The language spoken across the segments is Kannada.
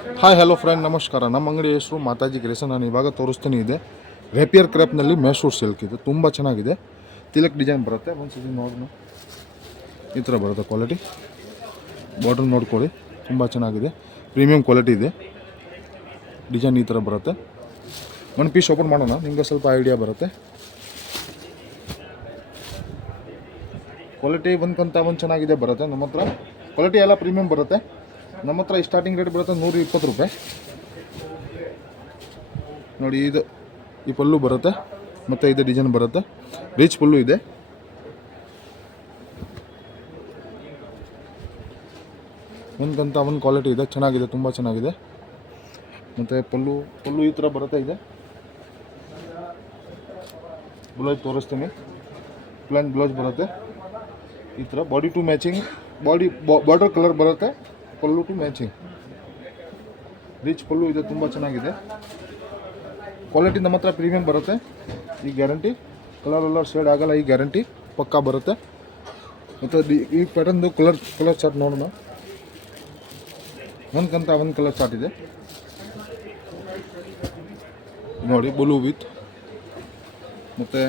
ಹಾಯ್ ಹಲೋ ಫ್ರೆಂಡ್, ನಮಸ್ಕಾರ. ನಮ್ಮ ಅಂಗಡಿ ಹೆಸರು ಮಾತಾಜಿ ಕ್ರೇಸ. ನಾನು ಇವಾಗ ತೋರಿಸ್ತೀನಿ. ಇದೆ ರೇಪಿಯರ್ ಕ್ರಾಪ್ನಲ್ಲಿ ಮ್ಯಾಸೂರ್ ಸಿಲ್ಕ್. ಇದು ತುಂಬ ಚೆನ್ನಾಗಿದೆ. ತಿಲಕ್ ಡಿಸೈನ್ ಬರುತ್ತೆ. ಒಂದ್ಸತಿ ನೋಡಿ, ಈ ಥರ ಬರುತ್ತೆ ಕ್ವಾಲಿಟಿ. ಬಾರ್ಡರ್ ನೋಡ್ಕೊಳ್ಳಿ, ತುಂಬ ಚೆನ್ನಾಗಿದೆ. ಪ್ರೀಮಿಯಂ ಕ್ವಾಲಿಟಿ ಇದೆ. ಡಿಸೈನ್ ಈ ಥರ ಬರುತ್ತೆ. ಒಂದು ಪೀಸ್ ಓಪನ್ ಮಾಡೋಣ, ನಿಮಗೆ ಸ್ವಲ್ಪ ಐಡಿಯಾ ಬರುತ್ತೆ. ಕ್ವಾಲಿಟಿ ಒಂದು ಚೆನ್ನಾಗಿದೆ ಬರುತ್ತೆ. ನಮ್ಮ ಹತ್ರ ಕ್ವಾಲಿಟಿ ಎಲ್ಲ ಪ್ರೀಮಿಯಂ ಬರುತ್ತೆ. ನಮ್ಮ ಹತ್ರ ಸ್ಟಾರ್ಟಿಂಗ್ ರೇಟ್ ಬರುತ್ತೆ 120 ರೂಪಾಯಿ. ನೋಡಿ, ಇದು ಈ ಪಲ್ಲು ಬರುತ್ತೆ, ಮತ್ತು ಇದು ಡಿಸೈನ್ ಬರುತ್ತೆ. ರಿಚ್ ಪಲ್ಲು ಇದೆ. ಒಂದು ಕ್ವಾಲಿಟಿ ಇದೆ, ಚೆನ್ನಾಗಿದೆ, ತುಂಬ ಚೆನ್ನಾಗಿದೆ. ಮತ್ತು ಪಲ್ಲು ಈ ಥರ ಬರುತ್ತೆ. ಇದೆ ಬ್ಲೌಸ್ ತೋರಿಸ್ತೀನಿ. ಪ್ಲೇನ್ ಬ್ಲೌಸ್ ಬರುತ್ತೆ. ಈ ಥರ body to matching, border colour ಬರುತ್ತೆ. Pallu to matching, rich pallu ಇದೆ, ತುಂಬ ಚೆನ್ನಾಗಿದೆ. ಕ್ವಾಲಿಟಿ ನಮ್ಮ ಹತ್ರ ಪ್ರೀಮಿಯಂ ಬರುತ್ತೆ. ಈ ಗ್ಯಾರಂಟಿ, ಕಲರ್ ಶೇಡ್ ಆಗಲ್ಲ. ಈ ಗ್ಯಾರಂಟಿ ಪಕ್ಕಾ ಬರುತ್ತೆ. ಮತ್ತು ಈ ಪ್ಯಾಟರ್ನ್ದು ಕಲರ್ ಚಾರ್ಟ್ ನೋಡೋಣ. ಒಂದು ಕಲರ್ ಚಾರ್ಟ್ ಇದೆ ನೋಡಿ, ಬ್ಲೂ ವಿತ್. ಮತ್ತು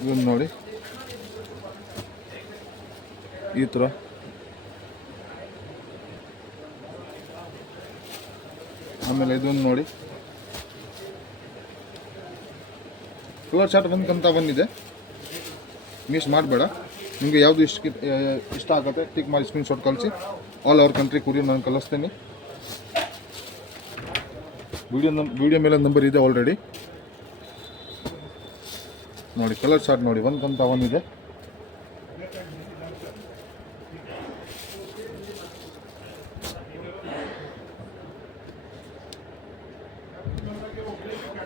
ಇದನ್ನು ನೋಡಿ, ಈ ಥರ. ಆಮೇಲೆ ಇದನ್ನು ನೋಡಿ, ಕಲರ್ ಚಾರ್ಟ್ ಒಂದಿದೆ. ಮಿಸ್ ಮಾಡಬೇಡ. ನಿಮಗೆ ಯಾವುದು ಇಷ್ಟ ಆಗುತ್ತೆ ಟಿಕ್ ಮಾಡಿ ಸ್ಕ್ರೀನ್ಶಾಟ್ ಕಳಿಸಿ. ಆಲ್ ಓವರ್ ಕಂಟ್ರಿ ಕೊರಿಯರ್ ನಾನು ಕಳಿಸ್ತೀನಿ. ವಿಡಿಯೋ ಮೇಲೆ ನಂಬರ್ ಇದೆ ಆಲ್ರೆಡಿ. ನೋಡಿ, ಕಲರ್ ಚಾರ್ಟ್ ನೋಡಿ, ಒಂದಿದೆ.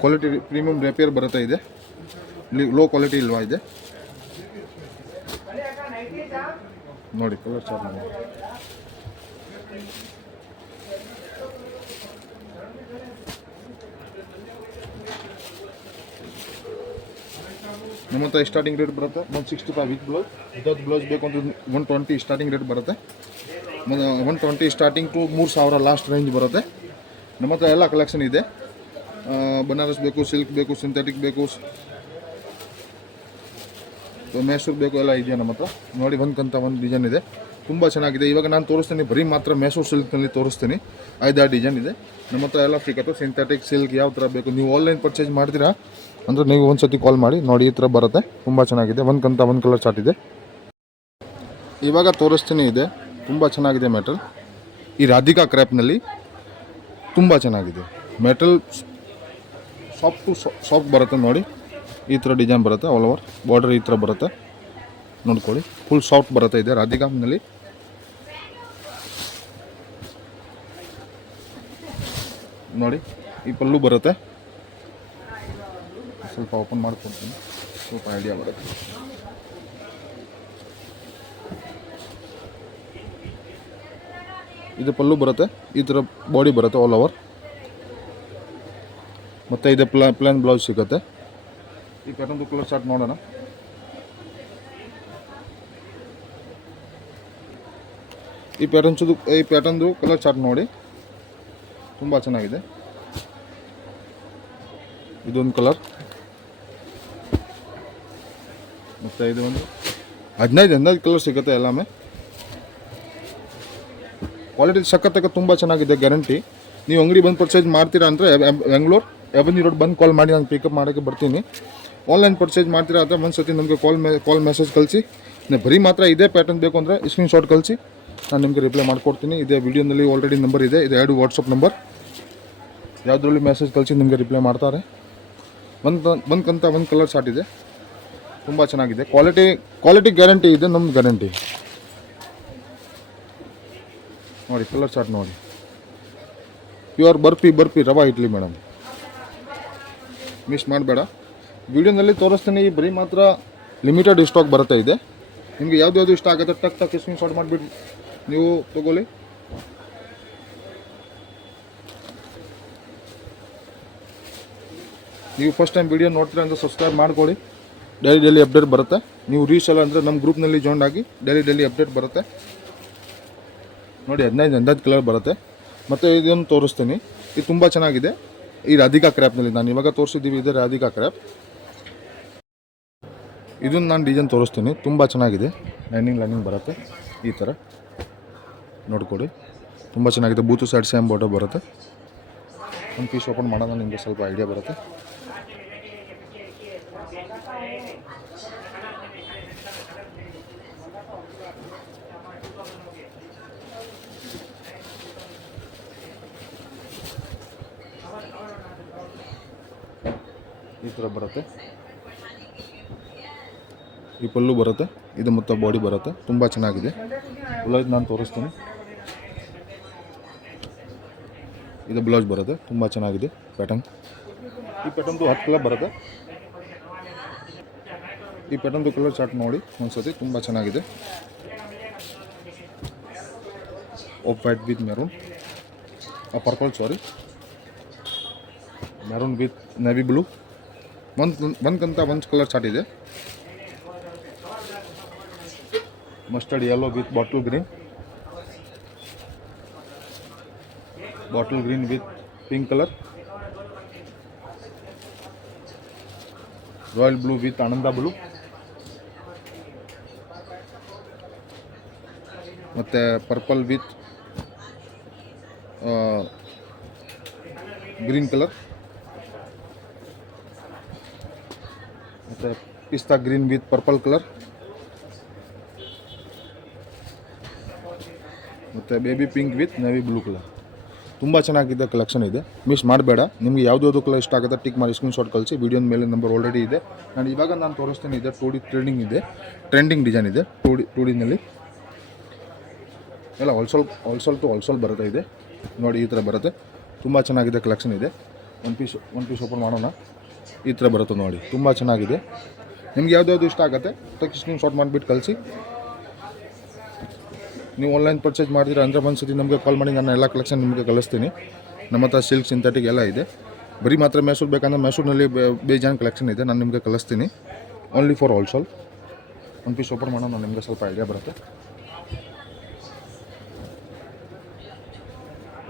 ಕ್ವಾಲಿಟಿ ಪ್ರೀಮಿಯಂ ರೇಪಿಯರ್ ಬರುತ್ತೆ. ಇದೆ ಲೋ ಕ್ವಾಲಿಟಿ ಇಲ್ವಾ? ಇದೆ ನೋಡಿ, ಕಲರ್ ಚಾರ್ಟ್ ನೋಡಿ. ನಮ್ಮ ಹತ್ರ ಸ್ಟಾರ್ಟಿಂಗ್ ರೇಟ್ ಬರುತ್ತೆ 165 ವಿತ್ ಬ್ಲೌಸ್. ವಿತೌಟ್ ಬ್ಲೌಸ್ ಬೇಕು ಅಂತ 120 ಸ್ಟಾರ್ಟಿಂಗ್ ರೇಟ್ ಬರುತ್ತೆ. 120 ಸ್ಟಾರ್ಟಿಂಗ್ ಟು 3000 ಲಾಸ್ಟ್ ರೇಂಜ್ ಬರುತ್ತೆ. ನಮ್ಮ ಹತ್ರ ಎಲ್ಲ ಕಲೆಕ್ಷನ್ ಇದೆ. ಬನಾರಸ್ ಬೇಕು, ಸಿಲ್ಕ್ ಬೇಕು, ಸಿಂಥೆಟಿಕ್ ಬೇಕು, ಮೈಸೂರು ಬೇಕು, ಎಲ್ಲ ಇದೆಯಾ ನಮ್ಮ ಹತ್ರ. ನೋಡಿ, ಒಂದು ಡಿಸೈನ್ ಇದೆ, ತುಂಬ ಚೆನ್ನಾಗಿದೆ. ಇವಾಗ ನಾನು ತೋರಿಸ್ತೀನಿ, ಬರೀ ಮಾತ್ರ ಮೈಸೂರು ಸಿಲ್ಕ್ನಲ್ಲಿ ತೋರಿಸ್ತೀನಿ. 5-6 ಡಿಸೈನ್ ಇದೆ ನಮ್ಮ ಹತ್ರ. ಎಲ್ಲ ಸಿಗುತ್ತೆ. ಸಿಂಥೆಟಿಕ್, ಸಿಲ್ಕ್ ಯಾವ ಥರ ಬೇಕು. ನೀವು ಆನ್ಲೈನ್ ಪರ್ಚೇಸ್ ಮಾಡ್ತೀರಾ ಅಂದರೆ ನೀವು ಒಂದು ಸತಿ ಕಾಲ್ ಮಾಡಿ. ನೋಡಿ, ಈ ಥರ ಬರುತ್ತೆ, ತುಂಬ ಚೆನ್ನಾಗಿದೆ. ಒಂದು ಕಲರ್ ಚಾರ್ಟ್ ಇದೆ. ಇವಾಗ ತೋರಿಸ್ತೀನಿ. ಇದೆ ತುಂಬ ಚೆನ್ನಾಗಿದೆ ಮೆಟಲ್. ಈ ರಾಧಿಕಾ ಕ್ರ್ಯಾಪ್ನಲ್ಲಿ ತುಂಬ ಚೆನ್ನಾಗಿದೆ ಮೆಟಲ್. ಸಾಫ್ಟ್ ಬರುತ್ತೆ. ನೋಡಿ, ಈ ಥರ ಡಿಸೈನ್ ಬರುತ್ತೆ. ಆಲ್ ಓವರ್ ಬಾರ್ಡರ್ ಈ ಥರ ಬರುತ್ತೆ. ನೋಡ್ಕೊಳ್ಳಿ, ಫುಲ್ ಸಾಫ್ಟ್ ಬರುತ್ತೆ. ಇದೆ ರಾಧಿಕಾನಲ್ಲಿ. ನೋಡಿ, ಈ ಪಲ್ಲು ಬರುತ್ತೆ. ಸ್ವಲ್ಪ ಓಪನ್ ಮಾಡ್ಕೊಡ್ತೀನಿ, ಸ್ವಲ್ಪ ಐಡಿಯಾ ಬರುತ್ತೆ. ಇದು ಪಲ್ಲು ಬರುತ್ತೆ. ಈ ಥರ ಬಾಡಿ ಬರುತ್ತೆ ಆಲ್ ಓವರ್. ಮತ್ತು ಇದು ಪ್ಲೇನ್ ಬ್ಲೌಸ್ ಸಿಗುತ್ತೆ. ಈ ಪ್ಯಾಟರ್ನ್ದು ಕಲರ್ ಚಾರ್ಟ್ ನೋಡೋಣ. ಈ ಪ್ಯಾಟರ್ನ್ದು ಕಲರ್ ಚಾರ್ಟ್ ನೋಡಿ, ತುಂಬ ಚೆನ್ನಾಗಿದೆ. ಇದೊಂದು ಕಲರ್, ಮತ್ತು ಇದು ಒಂದು 15 ಕಲರ್ ಸಿಗುತ್ತೆ. ಎಲ್ಲಾಮೇ ಕ್ವಾಲಿಟಿ ಸಖತ್ತಾಗ ತುಂಬ ಚೆನ್ನಾಗಿದೆ, ಗ್ಯಾರಂಟಿ. ನೀವು ಅಂಗಡಿ ಬಂದು ಪರ್ಚೇಸ್ ಮಾಡ್ತೀರಾ ಅಂದರೆ ಬೆಂಗಳೂರು ಎವನ್ಯೂ ರೋಡ್ ಬಂದು ಕಾಲ್ ಮಾಡಿ, ನಾನು ಪಿಕಪ್ ಮಾಡೋಕ್ಕೆ ಬರ್ತೀನಿ. ಆನ್ಲೈನ್ ಪರ್ಚೇಸ್ ಮಾಡ್ತೀರಾ ಅಂದರೆ ಒಂದು ಸತಿ ನಮಗೆ ಕಾಲ್ ಮೆಸೇಜ್ ಕಳಿಸಿ. ಬರೀ ಮಾತ್ರ ಇದೇ ಪ್ಯಾಟರ್ನ್ ಬೇಕು ಅಂದರೆ ಸ್ಕ್ರೀನ್ಶಾಟ್ ಕಳಿಸಿ, ನಾನು ನಿಮಗೆ ರಿಪ್ಲೈ ಮಾಡಿಕೊಡ್ತೀನಿ. ಇದೇ ವಿಡಿಯೋನಲ್ಲಿ ಆಲ್ರೆಡಿ ನಂಬರ್ ಇದೆ. ಇದು 2 ವಾಟ್ಸಪ್ ನಂಬರ್. ಯಾವುದ್ರಲ್ಲಿ ಮೆಸೇಜ್ ಕಳಿಸಿ ನಿಮಗೆ ರಿಪ್ಲೈ ಮಾಡ್ತಾರೆ. ಒಂದು ಕಲರ್ ಚಾರ್ಟ್ ಇದೆ, ತುಂಬ ಚೆನ್ನಾಗಿದೆ. ಕ್ವಾಲಿಟಿ ಗ್ಯಾರಂಟಿ ಇದೆ, ನಮ್ಮದು ಗ್ಯಾರಂಟಿ. ನೋಡಿ, ಕಲರ್ ಚಾರ್ಟ್ ನೋಡಿ. Pure barfi rava idli madam. Miss ಮಾಡಬೇಡ. ವಿಡಿಯೋನಲ್ಲಿ ತೋರಿಸ್ತೀನಿ. ಬರೀ ಮಾತ್ರ ಲಿಮಿಟೆಡ್ ಸ್ಟಾಕ್ ಬರುತ್ತೆ. ಇದೆ ನಿಮಗೆ ಯಾವ್ದು ಇಷ್ಟ ಆಗುತ್ತೆ ಟಕ್ ಸ್ಕ್ರೀನ್ಶಾಟ್ ಮಾಡಿಬಿಟ್ಟು ನೀವು ತೊಗೊಳ್ಳಿ. ನೀವು ಫಸ್ಟ್ ಟೈಮ್ ವಿಡಿಯೋ ನೋಡ್ತೀರಾ ಅಂದರೆ ಸಬ್ಸ್ಕ್ರೈಬ್ ಮಾಡ್ಕೊಳ್ಳಿ. ಡೈಲಿ ಅಪ್ಡೇಟ್ ಬರುತ್ತೆ. ನೀವು ರೀಸೆಲ್ಲ ಅಂದರೆ ನಮ್ಮ ಗ್ರೂಪ್ನಲ್ಲಿ ಜಾಯ್ನ್ ಆಗಿ ಡೈಲಿ ಅಪ್ಡೇಟ್ ಬರುತ್ತೆ. ನೋಡಿ, 15 ಕಲರ್ ಬರುತ್ತೆ. ಮತ್ತು ಇದೊಂದು ತೋರಿಸ್ತೀನಿ. ಇದು ತುಂಬ ಚೆನ್ನಾಗಿದೆ. ಈ ರಾಧಿಕಾ ಕ್ರ್ಯಾಪ್ನಲ್ಲಿ ನಾನು ಇವಾಗ ತೋರಿಸಿದ್ದೀವಿ, ಇದೆ ರಾಧಿಕಾ ಕ್ರ್ಯಾಪ್. ಇದನ್ನು ನಾನು ಡಿಸೈನ್ ತೋರಿಸ್ತೀನಿ. ತುಂಬ ಚೆನ್ನಾಗಿದೆ. ಲೈನಿಂಗ್ ಬರುತ್ತೆ ಈ ಥರ ನೋಡ್ಕೊಡಿ. ತುಂಬ ಚೆನ್ನಾಗಿದೆ. ಬೂತು ಸೈಡ್ ಸೇಮ್ ಬಾರ್ಡರ್ ಬರುತ್ತೆ. ಒಂದು ಪೀಸ್ ಓಪನ್ ಮಾಡೋಣ, ನಿಮಗೆ ಸ್ವಲ್ಪ ಐಡಿಯಾ ಬರುತ್ತೆ. ಈ ಥರ ಬರುತ್ತೆ. ಈ ಪಲ್ಲು ಬರುತ್ತೆ, ಇದು ಮತ್ತು ಬಾಡಿ ಬರುತ್ತೆ. ತುಂಬ ಚೆನ್ನಾಗಿದೆ. ಬ್ಲೌಸ್ ನಾನು ತೋರಿಸ್ತೀನಿ. ಇದು ಬ್ಲೌಸ್ ಬರುತ್ತೆ. ತುಂಬ ಚೆನ್ನಾಗಿದೆ ಪ್ಯಾಟರ್ನ್. ಈ ಪ್ಯಾಟರ್ನ್ದು 10 ಕಲರ್ ಬರುತ್ತೆ. ಈ ಪ್ಯಾಟರ್ನ್ದು ಕಲರ್ ಚಾರ್ಟ್ ನೋಡಿ ಒಂದ್ಸತಿ. ತುಂಬ ಚೆನ್ನಾಗಿದೆ. Off white with maroon, maroon with navy blue. ಒಂದು ಕಲರ್ ಚಾರ್ಟ್ ಇದೆ. Mustard yellow with bottle green with pink colour, royal blue with ಆನಂದ ಬ್ಲೂ, ಮತ್ತು ಪರ್ಪಲ್ ವಿತ್ ಗ್ರೀನ್ ಕಲರ್, ಮತ್ತು pista green with purple colour, ಮತ್ತು baby pink with navy blue colour. ತುಂಬ ಚೆನ್ನಾಗಿದ್ದ ಕಲೆಕ್ಷನ್ ಇದೆ. ಮಿಸ್ ಮಾಡಬೇಡ. ನಿಮಗೆ ಯಾವುದು ಕಲರ್ ಇಷ್ಟ ಆಗುತ್ತೆ ಟಿಕ್ ಮಾಡಿ ಸ್ಕ್ರೀನ್ಶಾಟ್ ಕಳಿಸಿ. ವಿಡಿಯೋದ ಮೇಲೆ ನಂಬರ್ ಆಲ್ರೆಡಿ ಇದೆ. ನಾನು ತೋರಿಸ್ತೀನಿ. ಇದೆ 2D ಟ್ರೆಂಡಿಂಗ್ ಡಿಸೈನ್ ಇದೆ. 2Dನಲ್ಲಿ ಎಲ್ಲ ಹೋಲ್ಸೇಲ್ ಬರುತ್ತೆ. ಇದೆ ನೋಡಿ, ಈ ಥರ ಬರುತ್ತೆ. ತುಂಬ ಚೆನ್ನಾಗಿದೆ ಕಲೆಕ್ಷನ್ ಇದೆ. ಒಂದು ಪೀಸ್ ಓಪನ್ ಮಾಡೋಣ. ಈ ಥರ ಬರುತ್ತೆ ನೋಡಿ. ತುಂಬ ಚೆನ್ನಾಗಿದೆ. ನಿಮ್ಗೆ ಯಾವ್ದು ಇಷ್ಟ ಆಗುತ್ತೆ ಟೆಕ್ ಸ್ಕ್ರೀನ್ಶಾಟ್ ಮಾಡಿಬಿಟ್ಟು ಕಳಿಸಿ. ನೀವು ಆನ್ಲೈನ್ ಪರ್ಚೇಸ್ ಮಾಡಿದ್ರೆ ಅಂದರೆ ಒಂದು ಸತಿ ನಮಗೆ ಕಾಲ್ ಮಾಡಿ, ನಾನು ಎಲ್ಲ ಕಲೆಕ್ಷನ್ ನಿಮಗೆ ಕಳಿಸ್ತೀನಿ. ನಮ್ಮ ಹತ್ರ ಸಿಲ್ಕ್, ಸಿಂಥೆಟಿಕ್ ಎಲ್ಲ ಇದೆ. ಬರೀ ಮಾತ್ರ ಮೈಸೂರು ಬೇಕಂದ್ರೆ ಮೈಸೂರಿನಲ್ಲಿ ಬೇಜಾನ್ ಕಲೆಕ್ಷನ್ ಇದೆ. ನಾನು ನಿಮಗೆ ಕಳಿಸ್ತೀನಿ. Only for wholesale. ಒಂದು ಪೀಸ್ ಓಪನ್ ಮಾಡೋಣ, ನಿಮಗೆ ಸ್ವಲ್ಪ ಐಡಿಯಾ ಬರುತ್ತೆ.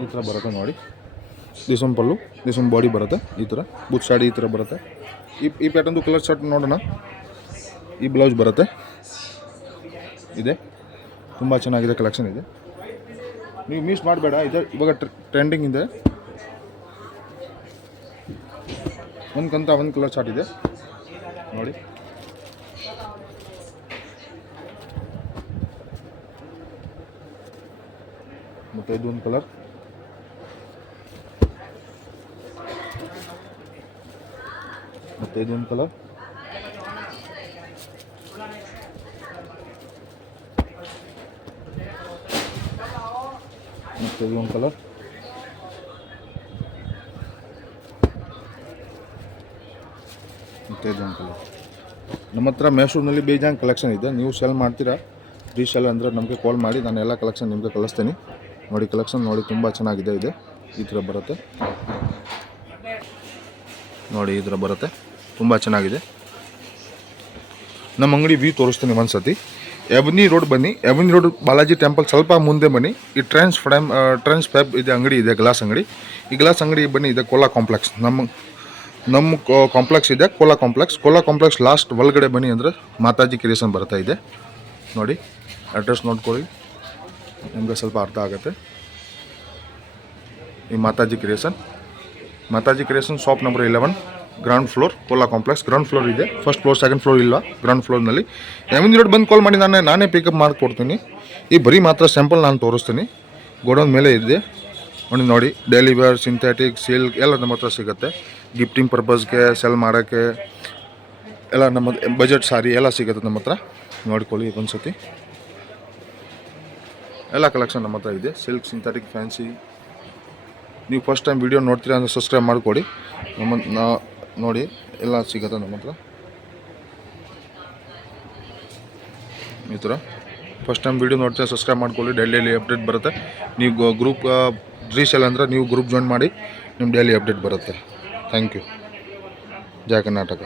ಈ ಥರ ಬರುತ್ತೆ ನೋಡಿ. ದಿಸೊಂದು ಪಲ್ಲು, ದಿಸೊಂದು ಬಾಡಿ ಬರುತ್ತೆ. ಈ ಥರ ಬೂತ್ ಸೈಡ್ ಈ ಥರ ಬರುತ್ತೆ. ಈ ಪ್ಯಾಟರ್ನ್ದು ಕಲರ್ ಶರ್ಟ್ ನೋಡೋಣ. ಈ ಬ್ಲೌಸ್ ಬರುತ್ತೆ. ಇದೆ ತುಂಬ ಚೆನ್ನಾಗಿದೆ ಕಲೆಕ್ಷನ್ ಇದೆ. ನೀವು ಮಿಸ್ ಮಾಡಬೇಡ. ಇದೆ ಇವಾಗ ಟ್ರೆಂಡಿಂಗ್ ಇದೆ. ಒಂದು ಕಲರ್ ಚಾರ್ಟ್ ಇದೆ ನೋಡಿ. ಮತ್ತು ಇದೊಂದು ಕಲರ್, ಮತ್ತು ಇದೊಂದು ಕಲರ್, ಮತ್ತು ಇದೊಂದು ಕಲರ್, ಮತ್ತು ಇದೊಂದು ಕಲರ್. ನಮ್ಮ ಹತ್ರ ಮೈಸೂರಿನಲ್ಲಿ ಬೇಜಾನ್ ಕಲೆಕ್ಷನ್ ಇದೆ. ನೀವು ಸೆಲ್ ಮಾಡ್ತೀರಾ, ರೀಸೆಲ್ ಅಂದರೆ ನಮಗೆ ಕಾಲ್ ಮಾಡಿ, ನಾನು ಎಲ್ಲ ಕಲೆಕ್ಷನ್ ನಿಮಗೆ ಕಳಿಸ್ತೀನಿ. ನೋಡಿ ಕಲೆಕ್ಷನ್ ನೋಡಿ, ತುಂಬ ಚೆನ್ನಾಗಿದೆ. ಇದೆ ಈ ಥರ ಬರುತ್ತೆ ನೋಡಿ. ಈ ಥರ ಬರುತ್ತೆ. ತುಂಬ ಚೆನ್ನಾಗಿದೆ. ನಮ್ಮ ಅಂಗಡಿ ವ್ಯೂ ತೋರಿಸ್ತೀನಿ ಒಂದು ಸತಿ. ಎವನಿ ರೋಡ್ ಬನ್ನಿ. ಎವನಿ ರೋಡ್ ಬಾಲಾಜಿ ಟೆಂಪಲ್ ಸ್ವಲ್ಪ ಮುಂದೆ ಬನ್ನಿ. ಈ ಟ್ರೆಂಡ್ಸ್ ಫ್ಯಾಬ್ ಇದೆ, ಅಂಗಡಿ ಇದೆ, ಗ್ಲಾಸ್ ಅಂಗಡಿ. ಈ ಗ್ಲಾಸ್ ಅಂಗಡಿ ಬನ್ನಿ. ಇದೆ ಕೋಲಾ ಕಾಂಪ್ಲೆಕ್ಸ್. ನಮ್ಮ ಕಾಂಪ್ಲೆಕ್ಸ್ ಇದೆ, ಕೋಲಾ ಕಾಂಪ್ಲೆಕ್ಸ್ ಲಾಸ್ಟ್ ಒಳಗಡೆ ಬನ್ನಿ ಅಂದರೆ ಮಾತಾಜಿ ಕ್ರಿಯೇಷನ್ ಬರ್ತಾ ಇದೆ ನೋಡಿ. ಅಡ್ರೆಸ್ ನೋಡ್ಕೊಳ್ಳಿ, ನಿಮಗೆ ಸ್ವಲ್ಪ ಅರ್ಥ ಆಗುತ್ತೆ. ಈ Mataji creation shop number 11, ground floor, Kola complex. Ground floor ಇದೆ, ಫಸ್ಟ್ ಫ್ಲೋರ್, ಸೆಕೆಂಡ್ ಫ್ಲೋರ್ ಇಲ್ಲ. ಗ್ರೌಂಡ್ ಫ್ಲೋರ್ನಲ್ಲಿ ಎವನಿ ರೋಡ್ ಬಂದು ಕಾಲ್ ಮಾಡಿ, ನಾನೇ ಪಿಕಪ್ ಮಾಡಿಕೊಡ್ತೀನಿ. ಈ ಬರೀ ಮಾತ್ರ ಸ್ಯಾಂಪಲ್ ನಾನು ತೋರಿಸ್ತೀನಿ. ಗೋಡೌನ್ ಮೇಲೆ ಇದೆ ನೋಡಿ. ಡೈಲಿ ವೇರ್, ಸಿಂಥೆಟಿಕ್, ಸಿಲ್ಕ್ ಎಲ್ಲ ನಮ್ಮ ಹತ್ರ ಸಿಗುತ್ತೆ. ಗಿಫ್ಟಿಂಗ್ ಪರ್ಪಸ್ಗೆ, ಸೆಲ್ ಮಾಡೋಕ್ಕೆ ಎಲ್ಲ ನಮ್ಮ ಬಜೆಟ್ ಸಾರಿ ಎಲ್ಲ ಸಿಗುತ್ತೆ ನಮ್ಮ ಹತ್ರ. ನೋಡ್ಕೊಳ್ಳಿ ಒಂದು ಸತಿ. ಎಲ್ಲ ಕಲೆಕ್ಷನ್ ನಮ್ಮ ಹತ್ರ ಇದೆ. Silk, synthetic, fancy. ನೀವು ಫಸ್ಟ್ ಟೈಮ್ ವಿಡಿಯೋ ನೋಡ್ತೀರಾ ಅಂದರೆ ಸಬ್ಸ್ಕ್ರೈಬ್ ಮಾಡಿಕೊಡಿ. ನೋಡಿ ಎಲ್ಲ ಸಿಗುತ್ತೆ ನಮ್ಮ ಹತ್ರ. ಈ ಥರ ಫಸ್ಟ್ ಟೈಮ್ ವಿಡಿಯೋ ನೋಡ್ತೀರಾ ಸಬ್ಸ್ಕ್ರೈಬ್ ಮಾಡ್ಕೊಳ್ಳಿ. ಡೈಲಿ ಅಪ್ಡೇಟ್ ಬರುತ್ತೆ. ನೀವು ಗ್ರೂಪ್ ರೀಸೆಲ್ ಅಂದರೆ ನೀವು ಗ್ರೂಪ್ ಜಾಯಿನ್ ಮಾಡಿ, ನಿಮ್ಮ ಡೈಲಿ ಅಪ್ಡೇಟ್ ಬರುತ್ತೆ. Thank you. ಜಯ ಕರ್ನಾಟಕ.